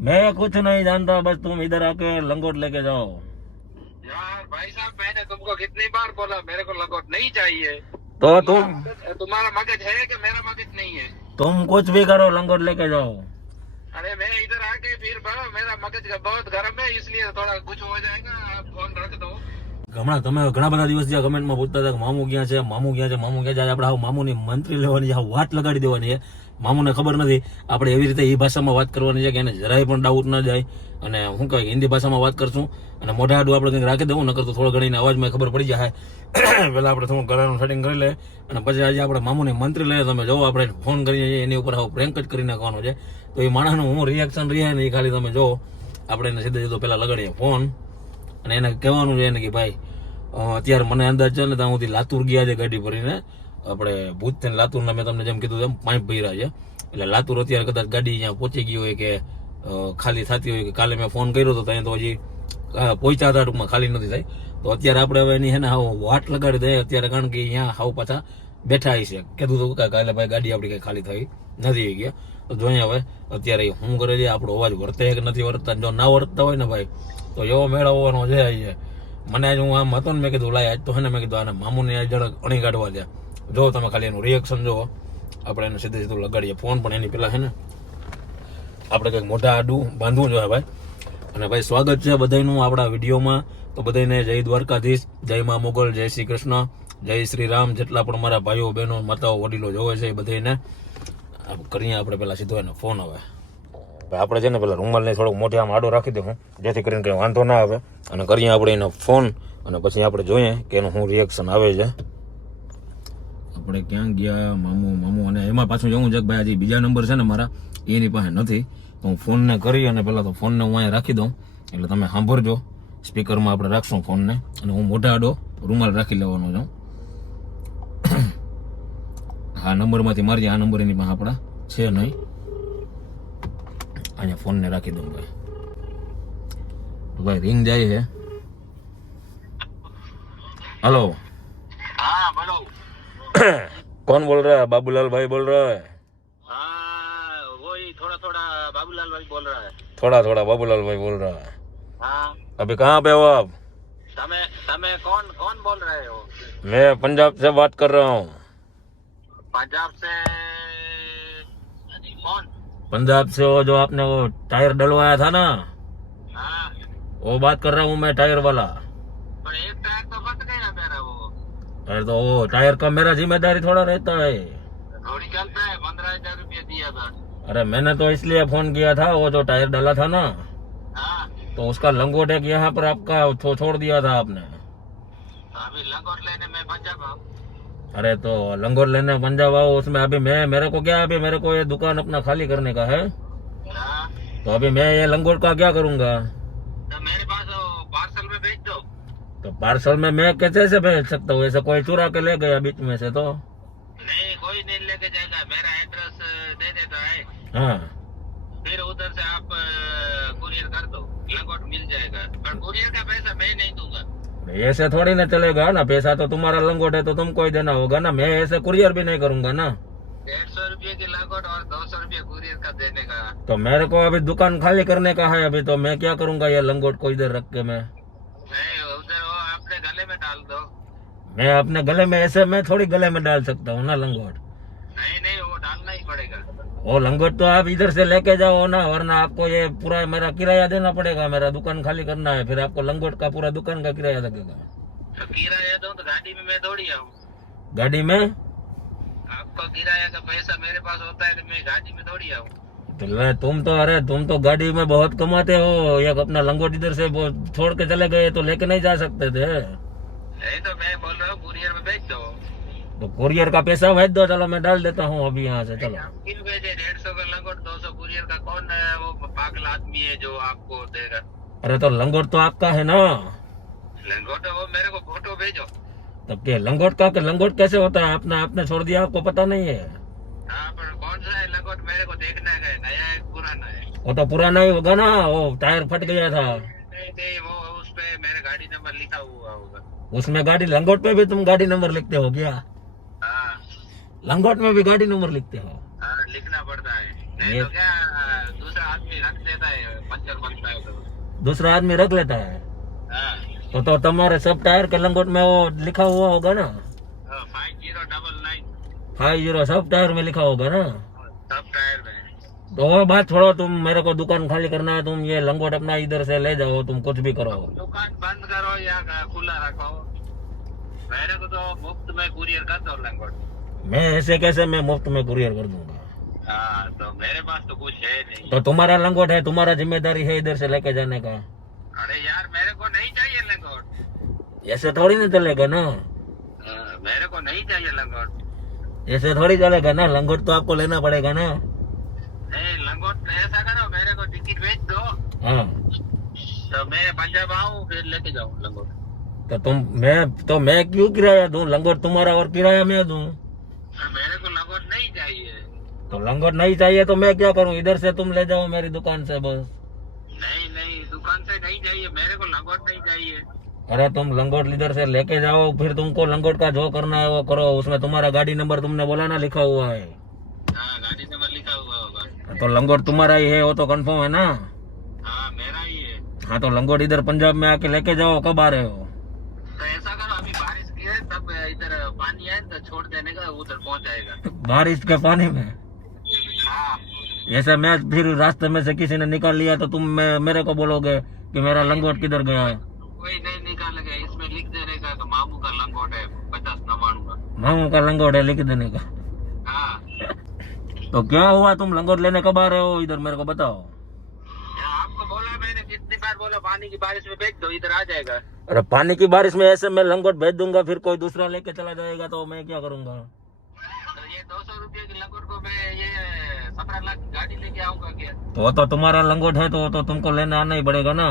मैं कुछ नहीं जानता बस तुम इधर आके लंगोट लेके जाओ। यार भाई साहब मैंने तुमको कितनी बार बोला मेरे को लंगोट नहीं चाहिए। तो तुम तुम्हारा मगज है कि मेरा मगज नहीं है? तुम कुछ भी करो लंगोट लेके जाओ। अरे मैं इधर आके फिर मेरा मगज बहुत गर्म है इसलिए थोड़ा कुछ हो जाएगा आप फ़ोन रख दो। હમણાં તમે ઘણા બધા દિવસ જ્યાં કમેન્ટમાં પૂછતા હતા કે મામુ ક્યાં છે, મામુ ક્યાં છે, મામુ ક્યાં છે આપણે આવું મામુની મંત્રી લેવાની આ વાત લગાડી દેવાની છે. મામુને ખબર નથી, આપણે એવી રીતે એ ભાષામાં વાત કરવાની છે કે એને જરાય પણ ડાઉટ ન જાય. અને હું કહે હિન્દી ભાષામાં વાત કરશું, અને મોઢા આડું આપણે કંઈક રાખી દેવું, નકર તો થોડો ઘણીને અવાજમાં ખબર પડી જાય. પહેલાં આપણે થોડું ગળાનું સેટિંગ કરી લે અને પછી આજે આપણે મામુની મંત્રી લઈએ, તમે જોવો, આપણે ફોન કરીને એની ઉપર આવું પ્રેન્ક જ કરી નાખવાનો છે. તો એ માણસનું હું રિએક્શન રહે ને એ ખાલી તમે જોવો. આપણે એને સીધે સીધો પહેલાં લગાડીએ ફોન અને એને કહેવાનું છે એને કે ભાઈ અત્યારે મને અંદાજ છે ને ત્યાં સુધી લાતુર ગયા છે ગાડી ભરીને. આપણે ભૂત થઈને લાતુરના મેં તમને જેમ કીધું એમ પાઇપ ભર્યા છે. એટલે લાતુર અત્યારે કદાચ ગાડી અહીંયા પહોંચી ગઈ હોય કે ખાલી થતી હોય કે કાલે મેં ફોન કર્યો હતો ત્યાં તો હજી પહોંચ્યા હતા ટૂંકમાં, ખાલી નથી થઈ. તો અત્યારે આપણે હવે એની હે ને વાટ લગાડી દઈએ અત્યારે કારણ કે અહીંયા હાવ પાછા બેઠા છે કીધું હતું કે કાલે ભાઈ ગાડી આપણી કઈ ખાલી થઈ નથી ગયા જોઈએ હવે અત્યારે હું કરેલી આપણો અવાજ વર્તે કે નથી વર્તતા? જો ના વર્તતા હોય ને ભાઈ, તો એવો મેળવવાનો છે અહીંયા મને આજ હું આમ હતો ને મેં કીધું, લાય, આજ તો હે ને? મેં કીધું, આને મામુને આજ જરાક અણી કાઢવા દે. જો તમે ખાલી એનું રિએક્શન જુઓ, આપણે એને સીધે સીધું લગાડીએ. ફોન પણ એની પેલા છે ને, આપણે કંઈક મોઢા આડું બાંધવું જોઈએ ભાઈ. અને ભાઈ, સ્વાગત છે બધાનું આપણા વિડીયોમાં. તો બધાને જય દ્વારકાધીશ, જય મા મોગલ, જય શ્રી કૃષ્ણ, જય શ્રી રામ, જેટલા પણ મારા ભાઈઓ, બહેનો, માતાઓ, વડીલો જોવે છે એ બધાને કરીએ આપણે પેલા સીધો એને ફોન હવે. ભાઈ આપણે છે ને પેલા રૂમાલને થોડોક મોટી આમ આડો રાખી દઉં જેથી કરીને કંઈ વાંધો ના આવે. અને કરીએ આપણે એનો ફોન અને પછી આપણે જોઈએ કે એનું શું રિએક્શન આવે છે. આપણે ક્યાં ગયા મામુ મામુ અને એમાં પાછું જવું છે કે ભાઈ હજી બીજા નંબર છે ને મારા એની પાસે નથી. તો હું ફોનને કરી અને પહેલાં તો ફોનને હું અહીંયા રાખી દઉં. એટલે તમે સાંભળજો. સ્પીકરમાં આપણે રાખશું ફોનને. અને હું મોઢા આડો રૂમાલ રાખી લેવાનો છું. આ નંબરમાંથી મારજે આ નંબર એની પાસે આપણા છે નહીં અહીંયા ફોનને રાખી દઉં ભાઈ તો ભાઈ રિંગ જાય છે हेलो हाँ बोलो कौन बोल रहा है बाबूलाल भाई बोल रहा है हाँ वही थोड़ा थोड़ा बाबूलाल भाई बोल रहा है थोड़ा थोड़ा बाबूलाल भाई बोल रहा है हाँ अभी कहाँ पे हो आप તમે તમે कौन कौन बोल रहे हो मैं पंजाब से बात कर रहा हूँ पंजाब से पंजाब से वो जो आपने वो टायर डलवाया था ना हाँ। वो बात कर रहा हूँ मैं टायर वाला। पर एक टायर तो फट गया मेरा वो। अरे तो वो टायर का मेरा ज़िम्मेदारी थोड़ा रहता है। थोड़ी चलता है पंद्रह हज़ार रूपया दिया था। अरे मैंने तो इसलिए फ़ोन किया था वो जो टायर डाला था ना हाँ। तो उसका लंगोट एक यहाँ पर आपका छो, छोड़ दिया था आपने। अभी लंगोट लेने में आओ अरे तो लंगोर लेने पंजाब आओ उसमें अभी मैं मेरे को क्या अभी मेरे को ये दुकान अपना खाली करने का है? हाँ। तो अभी मैं ये लंगोर का क्या करूँगा? तो मेरे पास पार्सल में भेज दो। तो पार्सल में मैं कैसे से भेज सकता हूँ? ऐसे कोई चुरा के ले गया बीच में से तो? नहीं कोई नहीं लेके जाएगा। मेरा एड्रेस दे देता है। हाँ। फिर उधर से आप कुरियर कर दो। लंगोट मिल जाएगा। पर कुरियर का पैसा मैं नहीं दूँगा। ऐसे थोड़ी ना चलेगा ना पैसा तो तुम्हारा लंगोट है तो तुमको ही देना होगा ना मैं ऐसे कुरियर भी नहीं करूँगा ना डेढ़ सौ रुपये की लंगोट और दो सौ रुपये कुरियर का देने का तो मेरे को अभी दुकान खाली करने का है अभी तो मैं क्या करूँगा ये लंगोट को इधर रख के मैं नहीं उधर वो अपने गले में डाल दो मैं अपने गले में ऐसे मैं थोड़ी गले में डाल सकता हूँ ना लंगोट नहीं नहीं वो डालना ही पड़ेगा वो लंगोट तो आप इधर से लेके जाओ ना वरना आपको ये पूरा मेरा किराया देना पड़ेगा मेरा दुकान खाली करना है फिर आपको लंगोट का पूरा दुकान का किराया लगेगा। तो किराया दो तो गाड़ी में मैं थोड़ी आऊँ। गाड़ी में? आपको किराया का पैसा मेरे पास होता है तो मैं गाड़ी में थोड़ी आऊँ। तो तुम तो अरे तुम तो गाड़ी में बहुत कमाते हो एक अपना लंगोट इधर से वो छोड़ के चले गए तो लेके नहीं जा सकते थे। नहीं तो मैं बोल रहा हूँ कुरियर में भेज दो। तो कुरियर का पैसा भेज दो चलो मैं डाल देता हूँ अभी यहाँ से चलो। डेढ़ सौ का लंगोट दो सौ कुरियर का कौन है? वो पागल आदमी है जो आपको देगा। अरे तो लंगोट तो आपका है ना। लंगोट वो मेरे को फ़ोटो भेजो। तो के लंगोट का के लंगोट कैसे होता है? आपने आपने छोड़ दिया आपको पता नहीं है। हाँ पर कौन सा है लंगोट? मेरे को देखना है नया है पुराना है। वो तो पुराना ही होगा ना वो टायर फट गया था। नहीं नहीं वो उस पे मेरे गाड़ी नंबर लिखा हुआ होगा। उसमें गाड़ी लंगोट पे भी तुम गाड़ी नंबर लिखते हो क्या? लंगोट में भी गाड़ी नंबर लिखते हो? हाँ लिखना पड़ता है। नहीं तो क्या दूसरा आदमी रख देता है पंचर बनता है तो। दूसरा आदमी रख लेता है? हाँ। तो तो तुम्हारे सब टायर के लंगोट में वो लिखा हुआ होगा ना? Five zero double nine five zero सब टायर में लिखा होगा ना? सब टायर में। तो वो बात छोड़ो तुम मेरे को दुकान खाली करना है तुम ये लंगोट अपना इधर से ले जाओ तुम कुछ भी करो। दुकान बंद करो या खुला रखो। मेरे को तो मुफ़्त में कुरियर कर दो लंगोट। मैं ऐसे कैसे मैं मुफ़्त में कुरियर कर दूँगा? हाँ तो मेरे पास तो कुछ है नहीं। तो तुम्हारा लंगोट है तुम्हारा ज़िम्मेदारी है इधर से लेके जाने का। अरे यार मेरे को नहीं चाहिए लंगोट। ऐसे थोड़ी ना चलेगा ना? हाँ, मेरे को नहीं चाहिए लंगोट। ऐसे थोड़ी चलेगा ना? लंगोट तो आपको लेना पड़ेगा ना? नहीं लंगोट ऐसा करो मेरे को टिकट भेज दो। हाँ। तो मैं पंजाब आऊँ फिर लेके जाऊँ लंगोट। तो तुम मैं तो मैं क्यों किराया दूँ? लंगोट तुम्हारा और किराया मैं दूँ। मेरे को लंगोट नहीं चाहिए। तो लंगोट नहीं चाहिए तो मैं क्या करूँ? इधर से तुम ले जाओ मेरी दुकान से बस। नहीं नहीं दुकान से नहीं चाहिए। मेरे को लंगोट नहीं चाहिए। अरे तुम लंगोट इधर से लेके जाओ फिर तुमको लंगोट का जो करना है वो करो। उसमें तुम्हारा गाड़ी नंबर तुमने बोला ना लिखा हुआ है। हाँ गाड़ी नंबर लिखा हुआ होगा। तो लंगोट तुम्हारा ही है वो तो कंफर्म है ना? हाँ मेरा ही है। हाँ तो लंगोट इधर पंजाब में आके लेके जाओ कब आ रहे हो? तो ऐसा करो अभी बारिश की है तब इधर पानी आए तो छोड़ देने का उधर पहुँच जाएगा बारिश के पानी में? हाँ। जैसे मैं फिर रास्ते में से किसी ने निकाल लिया तो तुम मैं, मेरे को बोलोगे कि मेरा लंगोट किधर गया है? कोई नहीं निकालेगा इसमें लिख देने का तो मामू का लंगोट है पचास नवाणु का मामू का लंगोट है लिख देने का। हाँ। तो क्या हुआ तुम लंगोट लेने कब आ रहे हो? इधर मेरे को बताओ। आपको बोला मैंने कितनी बार बोला पानी की बारिश में भेज दो इधर आ जाएगा। अरे पानी की बारिश में ऐसे मैं लंगोट भेज दूँगा फिर कोई दूसरा लेके चला जाएगा तो मैं क्या करूँगा तो ये दो सौ रुपये की लंगोट को मैं ये सत्रह गाड़ी लेके आऊँगा क्या तो वो तो तुम्हारा लंगोट है तो तो तुमको लेने आना ही पड़ेगा ना।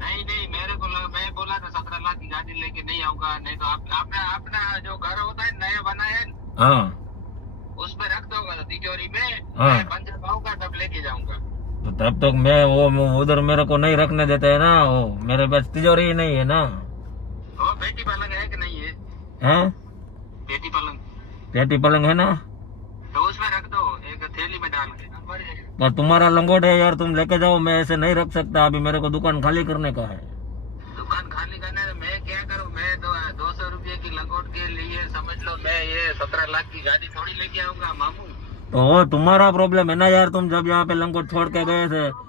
नहीं नहीं मेरे को लगा, मैं बोला था सत्रह लाख की गाड़ी लेके नहीं आऊँगा नहीं तो आप, आपने अपना जो घर होता है नया बना है हाँ। उस रख दोगा तो तिजोरी में हाँ। पंजाब आऊँगा तब लेके जाऊँगा। तो तब तक मैं वो उधर मेरे को नहीं रखने देते है ना वो मेरे पास तिजोरी ही नहीं है ना। वो पेटी पलंग है कि नहीं है? हाँ? पेटी पलंग। पेटी पलंग है ना तो उसमें रख दो एक थैली में डाल के तो तुम्हारा लंगोट है यार तुम लेके जाओ मैं ऐसे नहीं रख सकता अभी मेरे को दुकान खाली करने का है। दुकान खाली करने में मैं क्या करूँ? मैं दो दो सौ रुपये की लंगोट के लिए समझ लो मैं ये सत्रह लाख की गाड़ी थोड़ी लेके आऊँगा मामू। तो वो तुम्हारा प्रॉब्लम है ना यार तुम जब यहाँ पे लंगोट छोड़ के गए थे। तो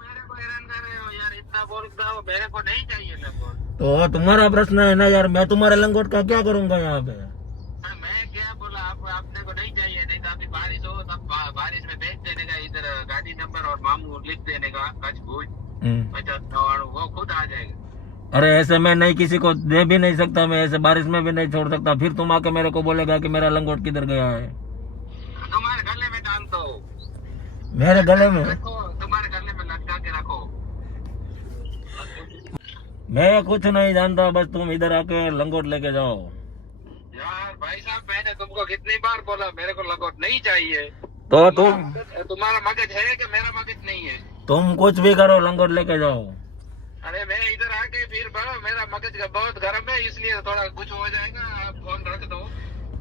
को को तुम्हारा प्रश्न है ना यार मैं तुम्हारे लंगोट का क्या करूँगा यहाँ पे हाँ, मैं क्या बोला आप आपने को नहीं चाहिए नहीं तो अभी बारिश हो तब बा, बारिश में भेज देने का इधर गाड़ी नंबर लिख देने का कच भूज। हम्म। पचास नवाणु वो खुद आ जाएगा। अरे ऐसे मैं नहीं किसी को दे भी नहीं सकता मैं ऐसे बारिश में भी नहीं छोड़ सकता। फिर तुम आके मेरे को बोलेगा कि मेरा लंगोट किधर गया है? तुम्हारे गले में डाल दो मेरे गले में? तुम्हारे गले में लटका के रखो। मैं कुछ नहीं जानता बस तुम इधर आके लंगोट लेके जाओ। यार भाई साहब मैंने तुमको कितनी बार बोला मेरे को लंगोट नहीं चाहिए। तो, तो तुम तुम्हारा मगज है कि मेरा मगज नहीं है? तुम कुछ भी करो लंगर लेके जाओ। अरे मैं इधर आके फिर मेरा मगज बहुत गर्म है इसलिए थोड़ा कुछ हो जाएगा आप फ़ोन रख दो।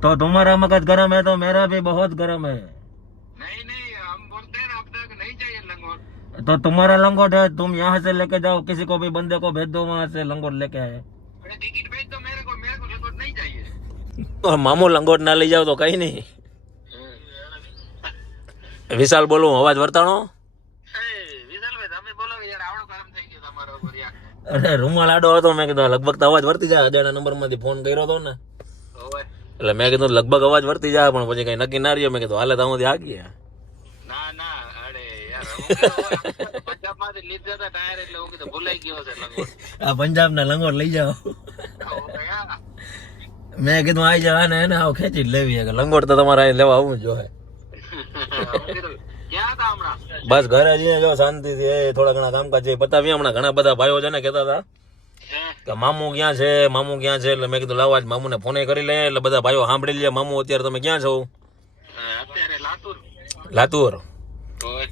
तो तुम्हारा मगज गर्म है तो मेरा भी बहुत गर्म है। नहीं नहीं हम बोलते हैं अब तक नहीं चाहिए लंगोट। तो तुम्हारा लंगोट है तुम यहाँ से लेके जाओ किसी को भी बंदे को भेज दो वहाँ से लंगोट लेके आए। टिकट भेज दो मेरे को मेरे को लंगोट नहीं चाहिए। तो मामू लंगोट ना ले जाओ तो कहीं नहीं। વિશાલ બોલું અવાજ વર્તાણો? તમે અરે રૂમાલ આડો હતો મેં કીધું લગભગ તો અવાજ વર્તી જાય અજાણા નંબરમાંથી ફોન કર્યો હતો ને. એટલે મેં કીધું લગભગ અવાજ વર્તી જાય પણ પછી કઈ નક્કી ના રહ્યો મેં કીધું હાલે તો આ ગયા આ પંજાબ ના લંગોટ લઈ જાઓ. મેં કીધું આઈ જાવ ને આવ ખેંચી લેવી લંગોટ તો તમારે અહીં લેવા આવવું જ જોઈએ બસ ઘરે જઈને જો શાંતિથી એ થોડા ઘણા કામકાજ છે. પતાવી હમણાં ઘણા બધા ભાઈઓ છે ને કહેતા હતા કે મામુ ક્યાં છે મામુ ક્યાં છે? એટલે મેં કીધું લાવો આજ મામુને ફોને કરી લે એટલે બધા ભાઈઓ સાંભળી લે મામુ અત્યારે તમે ક્યાં છો? લાતુર.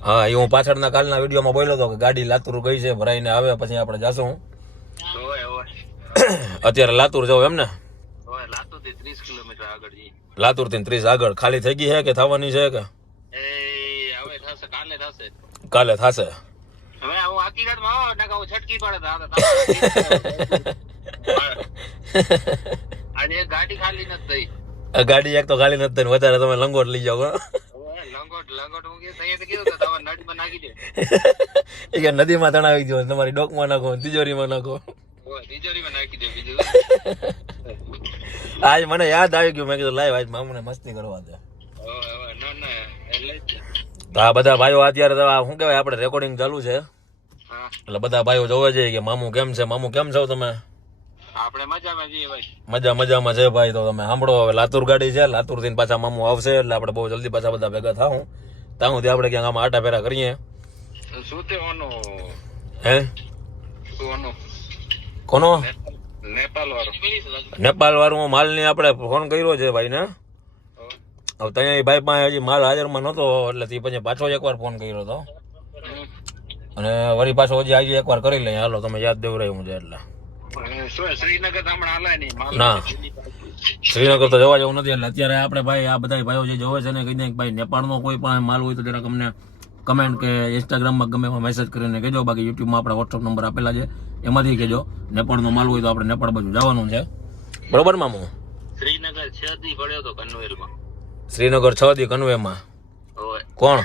હા એ હું પાછળના કાલના વિડીયોમાં બોલ્યો હતો કે ગાડી લાતુર ગઈ છે ભરાઈને આવે પછી આપણે જાશું. અત્યારે લાતુર જાવ એમ ને ઓવે લાતુરથી ત્રીસ કિલોમીટર લાતુરથી ત્રીસ આગળ. ખાલી થઈ ગઈ છે કે થવાની છે કે? એ હવે થશે કાલે થશે. કાલે થશે? હવે હું હકીકતમાં આવો નકર હું છટકી પડે આજે ગાડી ખાલી નથી થઈ. ગાડી એક તો ખાલી નથી થઈ વધારે તમે લંગોટ લઈ. હવે લંગોટ લંગોટ હું કે તૈયાર કીધું તો નાખી દે. એ કે નદીમાં તણાવી દો તમારી ડોકમાં નાખો તિજોરીમાં નાખો. તિજોરીમાં નાખી દે બીજું. આજ મને યાદ આવી ગયું મેં કીધું લાઈવ આજ મામને મસ્તી કરવા દે. ના ના. એટલે. તો આ બધા ભાઈઓ અત્યારે શું કહેવાય આપણે રેકોર્ડિંગ ચાલુ છે. એટલે બધા ભાઈઓ જોવે છે કે મામુ કેમ છે મામુ કેમ છો તમે? આપણે મજામાં છીએ ભાઈ. મજા મજામાં છે ભાઈ તો તમે સાંભળો હવે લાતુર ગાડી છે લાતુરથી પાછા મામુ આવશે એટલે આપણે બહુ જલ્દી પાછા બધા ભેગા થાઉં ત્યાં સુધી આપણે ક્યાંક આમાં આટા ફેરા કરીએ. શું તે ઓનું? હે? કોનો? નેપાલ વાળો નેપાળ વાળું માલની આપણે ફોન કર્યો છે ભાઈને. હવે ત્યાં ભાઈ પાસે હજી માલ હાજરમાં નહોતો એટલે તે પછી પાછો એકવાર ફોન કર્યો હતો અને વળી પાછો હજી આજે એકવાર કરી લઈએ. હાલો તમે યાદ દેવરાયું છે એટલે. ના. શ્રીનગર તો જવા જેવું નથી એટલે અત્યારે આપણે ભાઈ આ બધા ભાઈઓ જે જોવે છે ને કહી દે ભાઈ નેપાળનો કોઈ પણ માલ હોય તો જરાક અમને કમેન્ટ કે ઇન્સ્ટાગ્રામમાં ગમે એમાં મેસેજ કરીને કહેજો. બાકી યુટ્યુબમાં આપણા વોટ્સઅપ નંબર આપેલા છે એમાંથી કહેજો. નેપાળનો માલ હોય તો આપણે નેપાળ બાજુ જવાનું છે. બરોબર મામું? શ્રીનગર છ દી પડ્યો હતો કન્વેલમાં શ્રીનગર છ દી કન્વેમાં કોણ?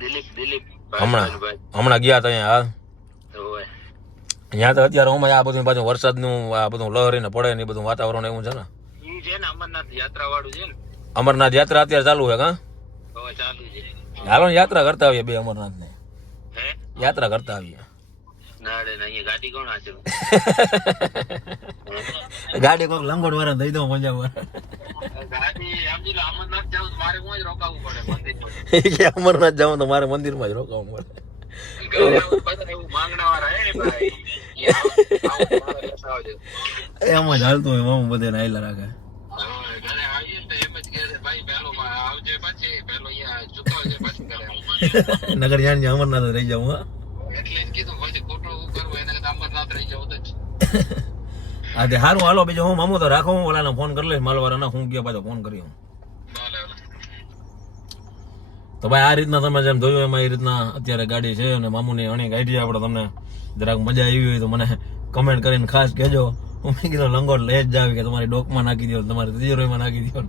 દિલીપ દિલીપ હમણાં. હમણાં ગયા તા અહીંયા અહીંયા તો અત્યારે હું આ બધું પાછું વરસાદનું આ બધું લહેરીને પડે ને એ બધું વાતાવરણ એવું છે ને? ઈ છે ને અમરનાથ યાત્રા વાળું છે ને? અમરનાથ યાત્રા અત્યારે ચાલુ છે હા હાલો ને યાત્રા કરતા આવીએ બે અમરનાથ ને યાત્રા કરતા આવીએ. ના રે ના અહીંયા ગાડી કોક હાચે લંગોટ વાળા દઈ દો મજા ગાડી કે અમરનાથ જાઉં તો મારે મંદિરમાં જ રોકાવું પડે. એમ જ હાલતું હોય મામું બધે નાયલા રાખે. નગર જાણ અમરનાથ રહી જાઉં હા. એટલે કીધું પછી ખોટું કરવું એને અમરનાથ રહી જાઉં તો જ. હા તે સારું હાલો, બીજું હું, મામું તો રાખો, હું ઓલાને ફોન કરી લઈશ. માલવાળાને હું ગયો પાછો ફોન કરી. તો ભાઈ, આ રીતના તમે જેમ જોયું એમાં, એ રીતના અત્યારે ગાડી છે અને મામુની અનેક આઈડિયા આપણે તમને જરાક મજા આવી હોય તો મને કમેન્ટ કરીને ખાસ કહેજો. હું મેં કીધું, લંગોટ લઈ જ જાવી કે તમારી ડોકમાં નાખી દો તમારી તિજોરીમાં નાખી દો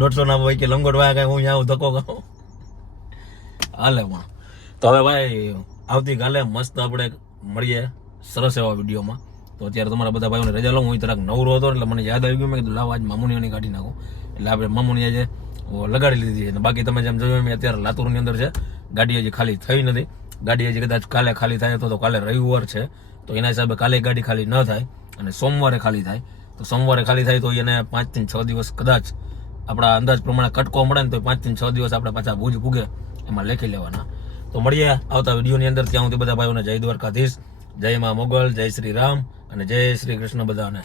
દોઢસો ના હોય કે લંગોટ વાયા કાંઈ, હું અહીંયા ધક્કો ખાઉં. હાલે માં તો હવે ભાઈ, આવતીકાલે મસ્ત આપણે મળીએ. સરસ એવા વિડીયોમાં. તો અત્યારે તમારા બધા ભાઈઓને રજા લઉં, હું જરાક નવરો હતો એટલે મને યાદ આવી ગયું. મેં કીધું, લાવ આજ મામુનિયાની કાઢી નાખું. એટલે આપણે મામુનિયા આજે લગાડી લીધી અને બાકી તમે જેમ જોયું એમ અત્યારે લાતુરની અંદર છે. ગાડી હજી ખાલી થઈ નથી. ગાડી હજી કદાચ કાલે ખાલી થાય તો તો કાલે રવિવાર છે. તો એના હિસાબે કાલે ગાડી ખાલી ન થાય અને સોમવારે ખાલી થાય. તો સોમવારે ખાલી થાય તો એને પાંચથી છ દિવસ કદાચ આપણા અંદાજ પ્રમાણે કટકો મળે ને તો પાંચથી છ દિવસ આપણે પાછા ભૂજ પૂગે. એમાં લખી લેવાના. તો મળીએ આવતા વિડીયોની અંદર. ત્યાં સુધી બધા ભાઈઓને જય દ્વારકાધીશ. જય મા મોગલ જય શ્રી રામ અને જય શ્રી કૃષ્ણ બધાને.